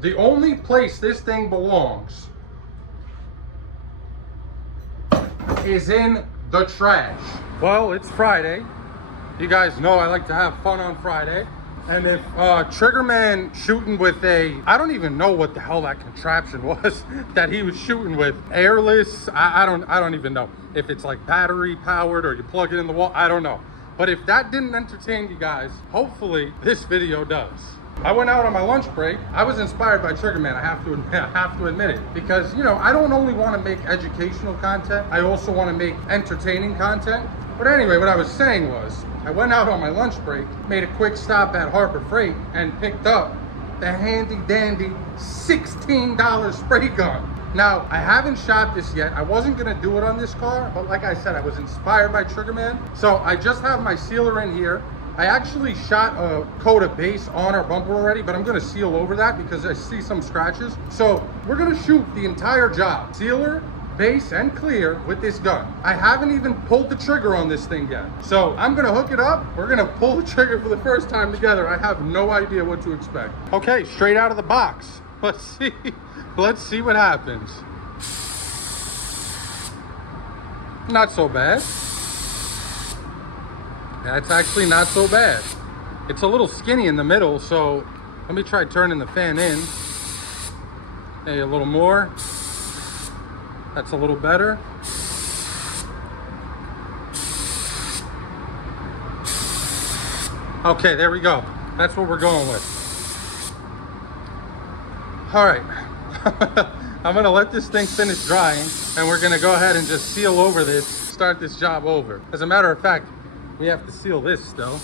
The only place this thing belongs is in the trash. Well, it's Friday. You guys know I like to have fun on Friday. And if Triggerman shooting with I don't even know what the hell that contraption was that he was shooting with. Airless, I don't even know. If it's like battery powered or you plug it in the wall, I don't know. But if that didn't entertain you guys, hopefully this video does. I went out on my lunch break. I was inspired by Triggerman, I have to admit it. Because, you know, I don't only want to make educational content, I also want to make entertaining content. But anyway, what I was saying was, I went out on my lunch break, made a quick stop at Harbor Freight, and picked up the handy dandy $16 spray gun. Now, I haven't shot this yet. I wasn't gonna do it on this car, but like I said, I was inspired by Triggerman. So I just have my sealer in here. I actually shot a coat of base on our bumper already, but I'm gonna seal over that because I see some scratches. So we're gonna shoot the entire job, sealer, base, and clear with this gun. I haven't even pulled the trigger on this thing yet. So I'm gonna hook it up. We're gonna pull the trigger for the first time together. I have no idea what to expect. Okay, straight out of the box. Let's see what happens. Not so bad. That's actually not so bad. It's a little skinny in the middle, so let me try turning the fan in. Maybe a little more. That's a little better. Okay, there we go. That's what we're going with. All right. I'm gonna let this thing finish drying, and we're gonna go ahead and just seal over this, start this job over. As a matter of fact, we have to seal this still.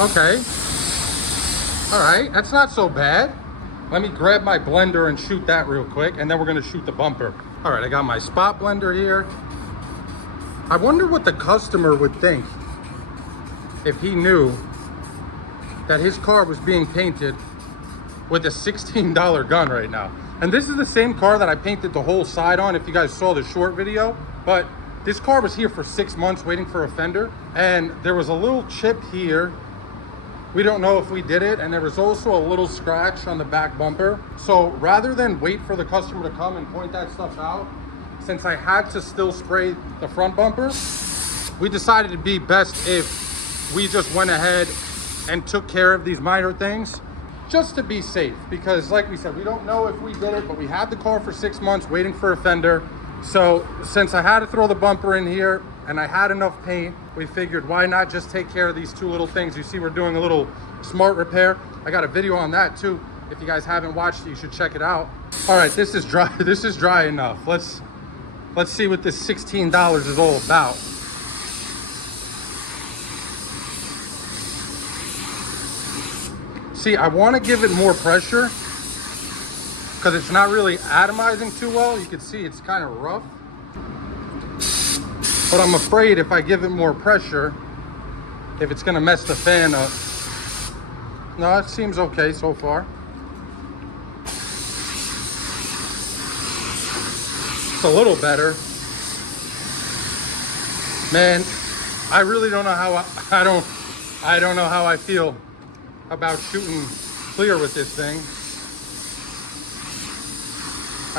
Okay. All right, that's not so bad. Let me grab my blender and shoot that real quick, and then we're gonna shoot the bumper. All right, I got my spot blender here. I wonder what the customer would think if he knew that his car was being painted with a $16 gun right now. And this is the same car that I painted the whole side on, if you guys saw the short video. But this car was here for 6 months waiting for a fender, and there was a little chip here. We don't know if we did it, and there was also a little scratch on the back bumper. So rather than wait for the customer to come and point that stuff out, since I had to still spray the front bumper, we decided it'd be best if we just went ahead and took care of these minor things just to be safe. Because like we said, we don't know if we did it, but we had the car for 6 months waiting for a fender. So since I had to throw the bumper in here and I had enough paint, we figured why not just take care of these two little things. You see we're doing a little smart repair. I got a video on that too. If you guys haven't watched it, you should check it out. All right, this is dry. This is dry enough. Let's see what this $16 is all about. See, I want to give it more pressure because it's not really atomizing too well. You can see it's kind of rough. But I'm afraid if I give it more pressure, if it's going to mess the fan up. No, it seems okay so far. It's a little better. Man, I really don't know how I don't know how I feel about shooting clear with this thing.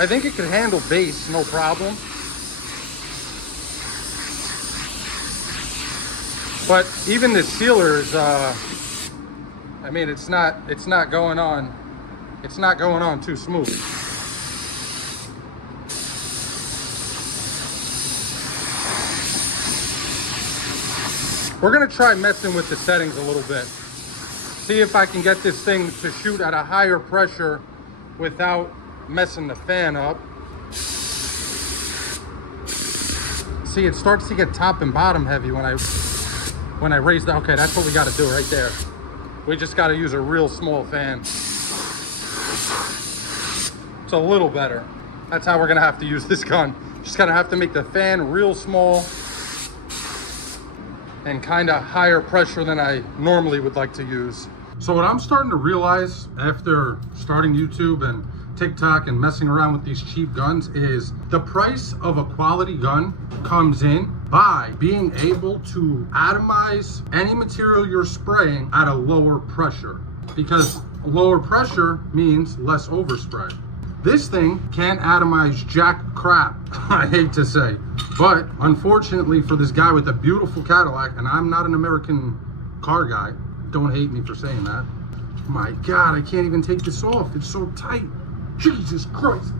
I think it could handle base, no problem. But even the sealer is, I mean, it's not going on too smooth. We're gonna try messing with the settings a little bit. See if I can get this thing to shoot at a higher pressure without messing the fan up. See, it starts to get top and bottom heavy when I raise that. Okay, that's what we gotta do right there. We just gotta use a real small fan. It's a little better. That's how we're gonna have to use this gun. Just gotta have to make the fan real small and kind of higher pressure than I normally would like to use. So what I'm starting to realize after starting YouTube and TikTok and messing around with these cheap guns is the price of a quality gun comes in by being able to atomize any material you're spraying at a lower pressure, because lower pressure means less overspray. This thing can't atomize jack crap, I hate to say. But unfortunately for this guy with a beautiful Cadillac, and I'm not an American car guy, don't hate me for saying that. My God, I can't even take this off. It's so tight. Jesus Christ.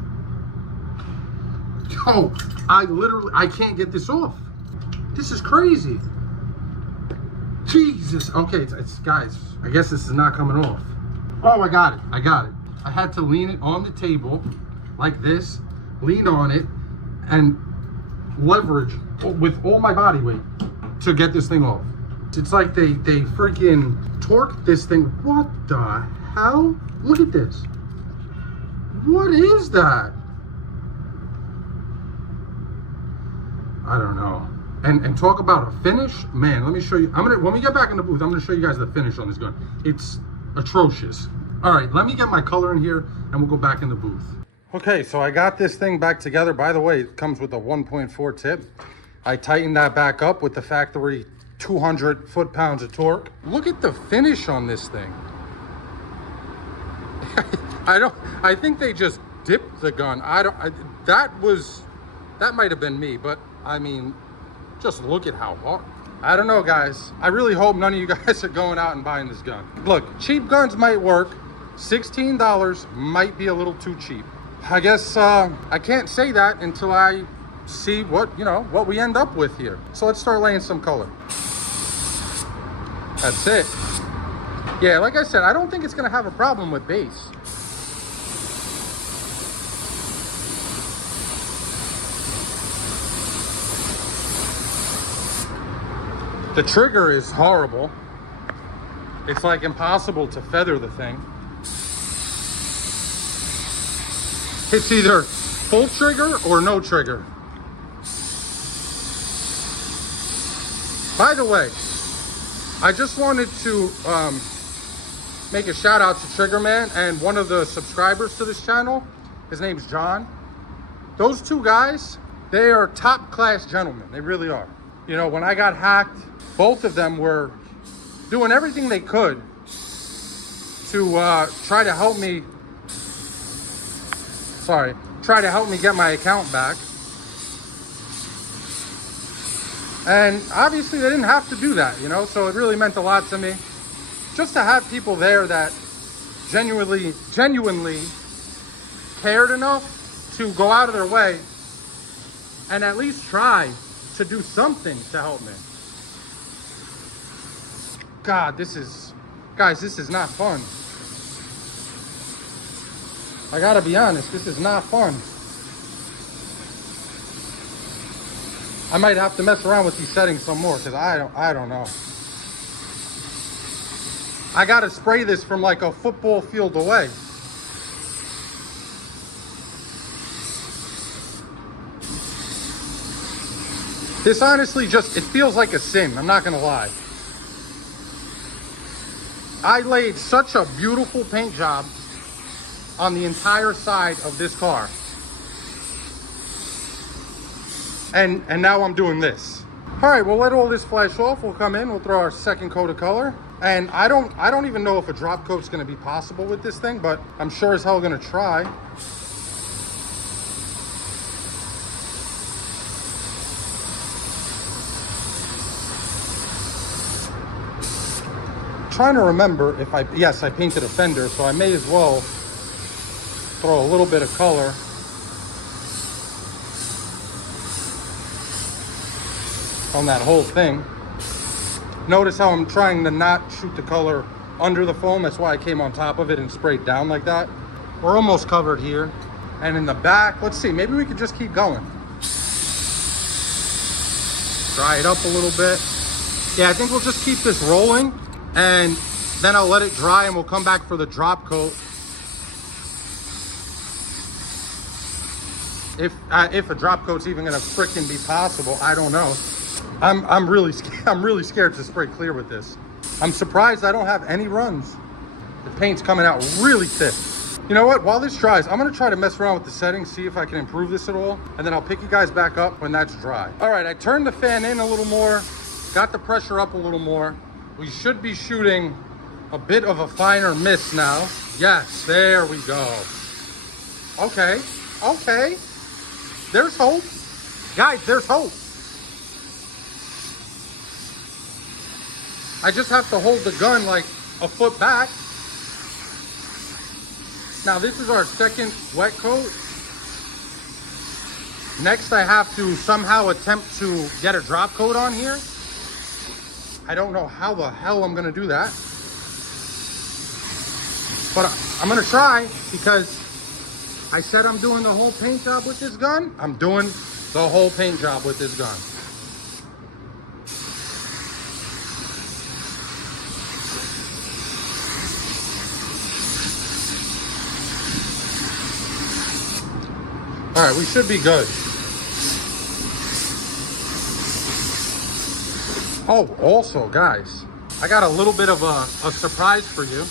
Yo, I can't get this off. This is crazy. Jesus. Okay, it's guys, I guess this is not coming off. Oh, I got it. I had to lean it on the table like this, lean on it, and leverage with all my body weight to get this thing off. It's like they freaking torqued this thing. What the hell? Look at this. What is that? I don't know. And talk about a finish, man. Let me show you. When we get back in the booth, I'm gonna show you guys the finish on this gun. It's atrocious. All right, let me get my color in here and we'll go back in the booth. Okay, so I got this thing back together. By the way, it comes with a 1.4 tip. I tightened that back up with the factory 200 foot-pounds of torque. Look at the finish on this thing. I think they just dipped the gun. That might have been me, but I mean, just look at how hard. I don't know, guys. I really hope none of you guys are going out and buying this gun. Look, cheap guns might work. $16 might be a little too cheap. I guess I can't say that until I see what we end up with here. So let's start laying some color. That's it. Yeah, like I said, I don't think it's gonna have a problem with base. The trigger is horrible. It's like impossible to feather the thing. It's either full trigger or no trigger. By the way, I just wanted to make a shout out to Triggerman and one of the subscribers to this channel. His name's John. Those two guys, they are top class gentlemen. They really are. You know, when I got hacked, both of them were doing everything they could to try to help me get my account back. And obviously they didn't have to do that, you know, so it really meant a lot to me just to have people there that genuinely cared enough to go out of their way and at least try to do something to help me. God, this is not fun. I gotta be honest, this is not fun. I might have to mess around with these settings some more because I don't know. I gotta spray this from like a football field away. This honestly it feels like a sin, I'm not gonna lie. I laid such a beautiful paint job on the entire side of this car. And now I'm doing this. All right, we'll let all this flash off. We'll come in, we'll throw our second coat of color. And I don't even know if a drop coat's gonna be possible with this thing, but I'm sure as hell gonna try. Trying to remember if yes, I painted a fender, so I may as well throw a little bit of color. On that whole thing. Notice how I'm trying to not shoot the color under the foam. That's why I came on top of it and sprayed down like that. We're almost covered here. And in the back, let's see, maybe we could just keep going. Dry it up a little bit. Yeah, I think we'll just keep this rolling and then I'll let it dry and we'll come back for the drop coat. If a drop coat's even gonna frickin' be possible, I don't know. I'm really scared to spray clear with this. I'm surprised I don't have any runs. The paint's coming out really thick. You know what? While this dries, I'm gonna try to mess around with the settings, see if I can improve this at all, and then I'll pick you guys back up when that's dry. All right, I turned the fan in a little more, got the pressure up a little more. We should be shooting a bit of a finer mist now. Yes, there we go. Okay, okay. There's hope. Guys, there's hope. I just have to hold the gun like a foot back. Now this is our second wet coat. Next I have to somehow attempt to get a drop coat on here. I don't know how the hell I'm gonna do that. But I'm gonna try, because I said I'm doing the whole paint job with this gun. I'm doing the whole paint job with this gun. All right, we should be good. Oh, also, guys, I got a little bit of a surprise for you.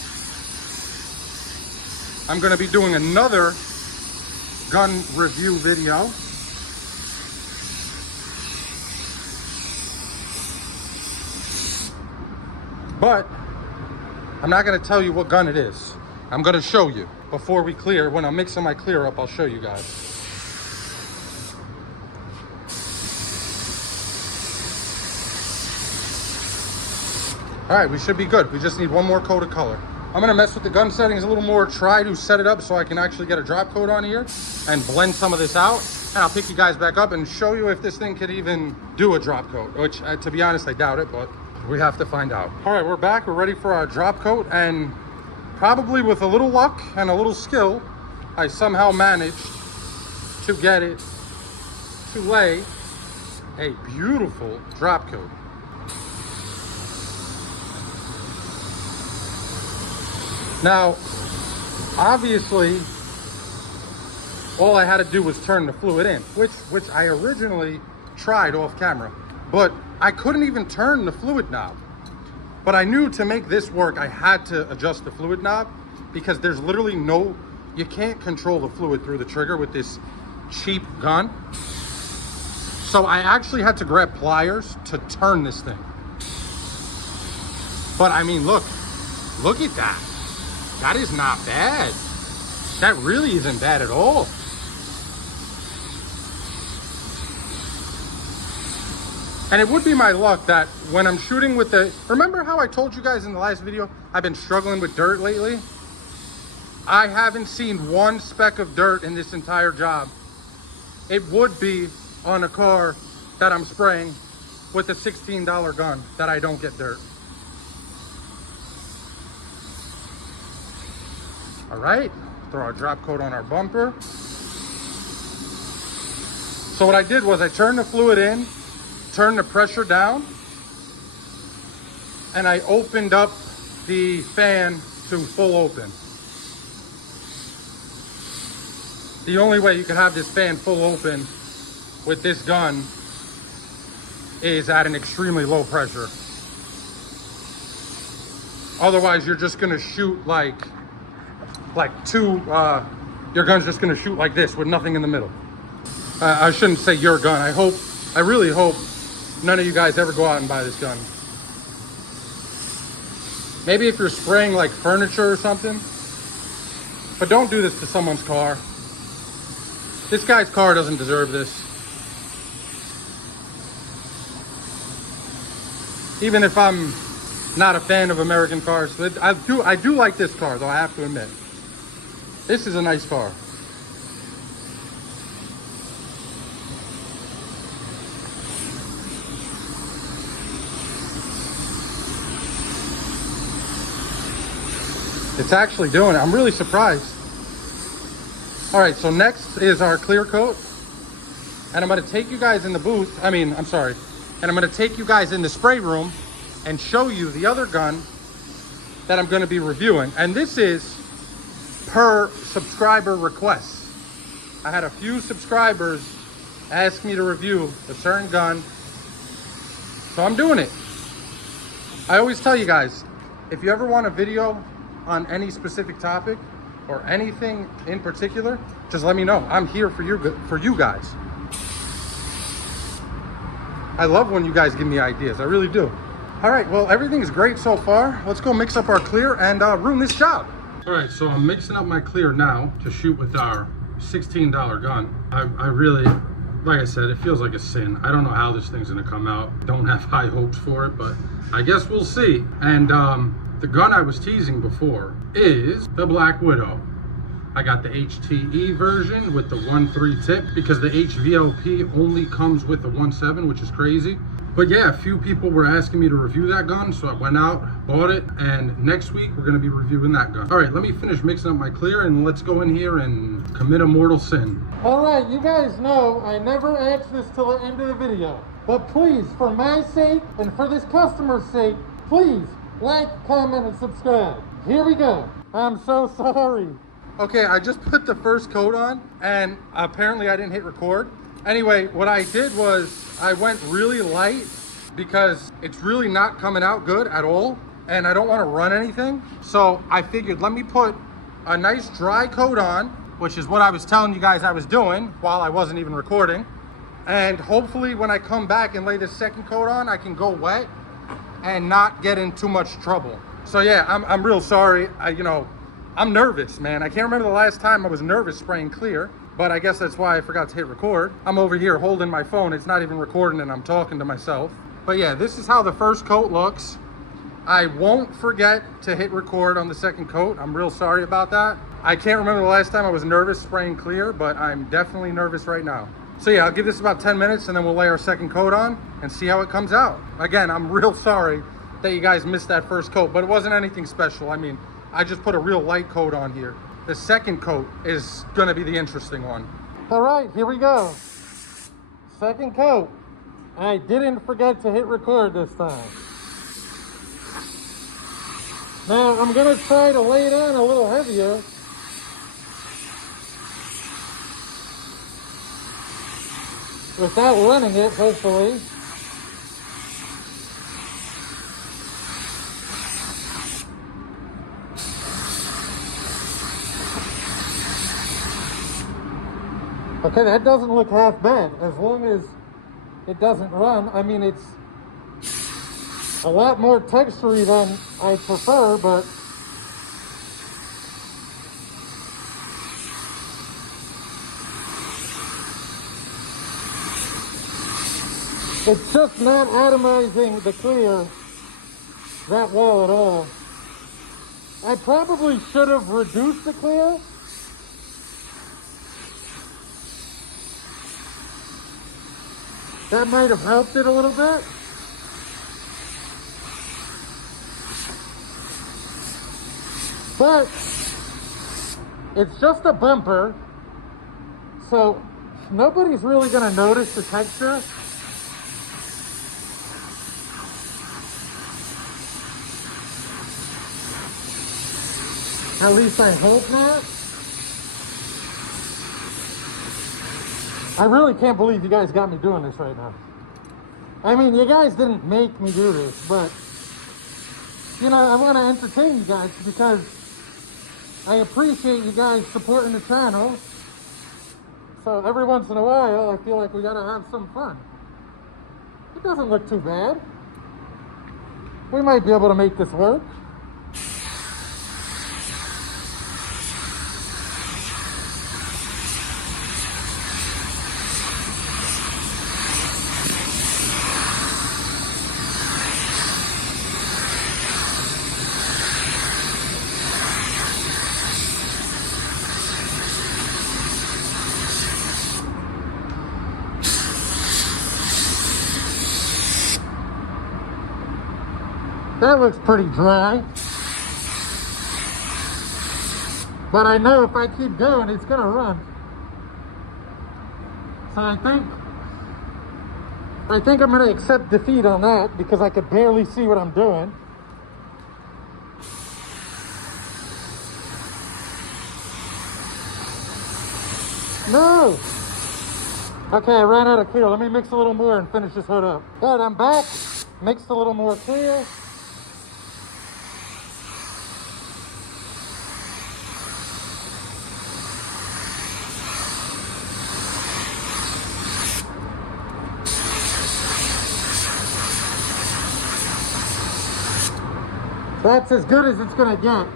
I'm gonna be doing another gun review video. But I'm not gonna tell you what gun it is. I'm gonna show you before we clear. When I'm mixing my clear up, I'll show you guys. All right, we should be good. We just need one more coat of color. I'm gonna mess with the gun settings a little more, try to set it up so I can actually get a drop coat on here and blend some of this out. And I'll pick you guys back up and show you if this thing could even do a drop coat, which to be honest, I doubt it, but we have to find out. All right, we're back. We're ready for our drop coat, and probably with a little luck and a little skill, I somehow managed to get it to lay a beautiful drop coat. Now, obviously, all I had to do was turn the fluid in, which I originally tried off camera, but I couldn't even turn the fluid knob. But I knew to make this work, I had to adjust the fluid knob, because there's literally you can't control the fluid through the trigger with this cheap gun. So I actually had to grab pliers to turn this thing. But I mean, look at that. That is not bad. That really isn't bad at all. And it would be my luck that when I'm shooting with remember how I told you guys in the last video, I've been struggling with dirt lately? I haven't seen one speck of dirt in this entire job. It would be on a car that I'm spraying with a $16 gun that I don't get dirt. All right, throw our drop coat on our bumper. So what I did was I turned the fluid in, turned the pressure down, and I opened up the fan to full open. The only way you can have this fan full open with this gun is at an extremely low pressure. Otherwise, you're just gonna shoot your gun's just gonna shoot like this with nothing in the middle. I shouldn't say your gun. I really hope none of you guys ever go out and buy this gun. Maybe if you're spraying like furniture or something, but don't do this to someone's car. This guy's car doesn't deserve this. Even if I'm not a fan of American cars, I do like this car though, I have to admit. This is a nice car. It's actually doing it. I'm really surprised. All right, so next is our clear coat. And I'm gonna take you guys in the booth. And I'm gonna take you guys in the spray room and show you the other gun that I'm gonna be reviewing. And this is per subscriber request. I had a few subscribers ask me to review a certain gun, so I'm doing it. I always tell you guys, if you ever want a video on any specific topic, or anything in particular, just let me know. I'm here for you guys. I love when you guys give me ideas. I really do. All right, well, everything's great so far. Let's go mix up our clear and ruin this job. All right, so I'm mixing up my clear now to shoot with our $16 gun. I really, like I said, it feels like a sin. I don't know how this thing's gonna come out. Don't have high hopes for it, but I guess we'll see. And the gun I was teasing before is the Black Widow. I got the HTE version with the 1.3 tip because the HVLP only comes with the 1.7, which is crazy. But yeah, a few people were asking me to review that gun, so I went out, bought it, and next week we're gonna be reviewing that gun. All right, let me finish mixing up my clear and let's go in here and commit a mortal sin. All right, you guys know I never ask this till the end of the video, but please, for my sake and for this customer's sake, please like, comment, and subscribe. Here we go. I'm so sorry. Okay, I just put the first coat on and apparently I didn't hit record. Anyway, what I did was I went really light because it's really not coming out good at all and I don't want to run anything. So I figured let me put a nice dry coat on, which is what I was telling you guys I was doing while I wasn't even recording. And hopefully when I come back and lay the second coat on, I can go wet and not get in too much trouble. So yeah, I'm real sorry. I'm nervous, man. I can't remember the last time I was nervous spraying clear, but I guess that's why I forgot to hit record. I'm over here holding my phone. It's not even recording and I'm talking to myself. But yeah, this is how the first coat looks. I won't forget to hit record on the second coat. I'm real sorry about that. I can't remember the last time I was nervous spraying clear, but I'm definitely nervous right now. So yeah, I'll give this about 10 minutes and then we'll lay our second coat on and see how it comes out. Again, I'm real sorry that you guys missed that first coat, but it wasn't anything special. I mean, I just put a real light coat on here. The second coat is gonna be the interesting one. All right, here we go. Second coat. I didn't forget to hit record this time. Now, I'm gonna try to lay it on a little heavier. Without running it, hopefully. Okay, that doesn't look half bad, as long as it doesn't run. I mean, it's a lot more textury than I prefer, but it's just not atomizing the clear that well at all. I probably should have reduced the clear. That might have helped it a little bit. But it's just a bumper, so nobody's really gonna notice the texture. At least I hope not. I really can't believe you guys got me doing this right now. I mean, you guys didn't make me do this, but, I want to entertain you guys because I appreciate you guys supporting the channel. So every once in a while, I feel like we got to have some fun. It doesn't look too bad. We might be able to make this work. That looks pretty dry. But I know if I keep going, it's gonna run. So I think I'm gonna accept defeat on that because I could barely see what I'm doing. No! Okay, I ran out of clear. Let me mix a little more and finish this hood up. All right, I'm back. Mixed a little more clear. That's as good as it's gonna get.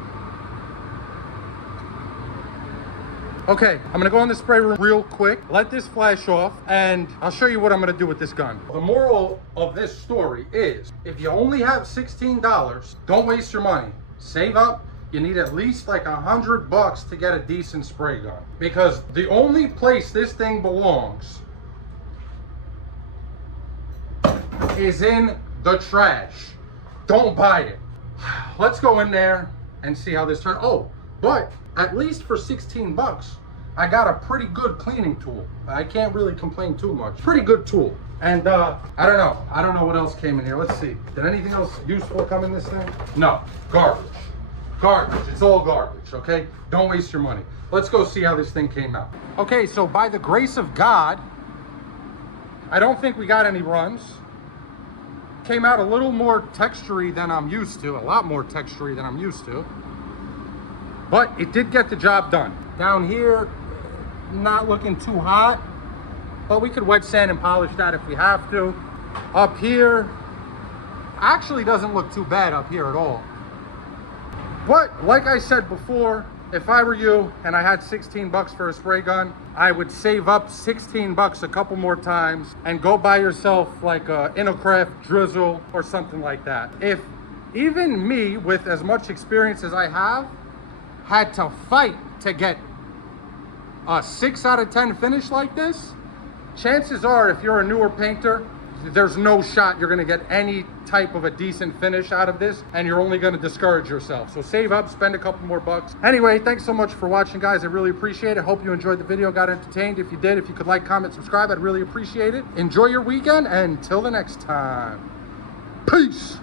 Okay, I'm gonna go in the spray room real quick, let this flash off, and I'll show you what I'm gonna do with this gun. The moral of this story is, if you only have $16, don't waste your money. Save up. You need at least like $100 to get a decent spray gun. Because the only place this thing belongs is in the trash. Don't buy it. Let's go in there and see how this turns. Oh, but at least for 16 bucks, I got a pretty good cleaning tool. I can't really complain too much. Pretty good tool. And I don't know what else came in here. Let's see. Did anything else useful come in this thing? No, garbage. Garbage, it's all garbage, okay? Don't waste your money. Let's go see how this thing came out. Okay, so by the grace of God, I don't think we got any runs. Came out a little more textury than I'm used to, a lot more textury than I'm used to. But it did get the job done. Down here, not looking too hot, but we could wet sand and polish that if we have to. Up here, actually doesn't look too bad up here at all. But like I said before, if I were you and I had 16 bucks for a spray gun, I would save up 16 bucks a couple more times and go buy yourself like a Innocraft Drizzle or something like that. If even me, with as much experience as I have, had to fight to get a 6 out of 10 finish like this, chances are if you're a newer painter, there's no shot you're gonna get any type of a decent finish out of this, and you're only gonna discourage yourself. So save up, spend a couple more bucks. Anyway, thanks so much for watching, guys. I really appreciate it. Hope you enjoyed the video, got entertained. If you did, if you could like, comment, subscribe, I'd really appreciate it. Enjoy your weekend, and until the next time, peace.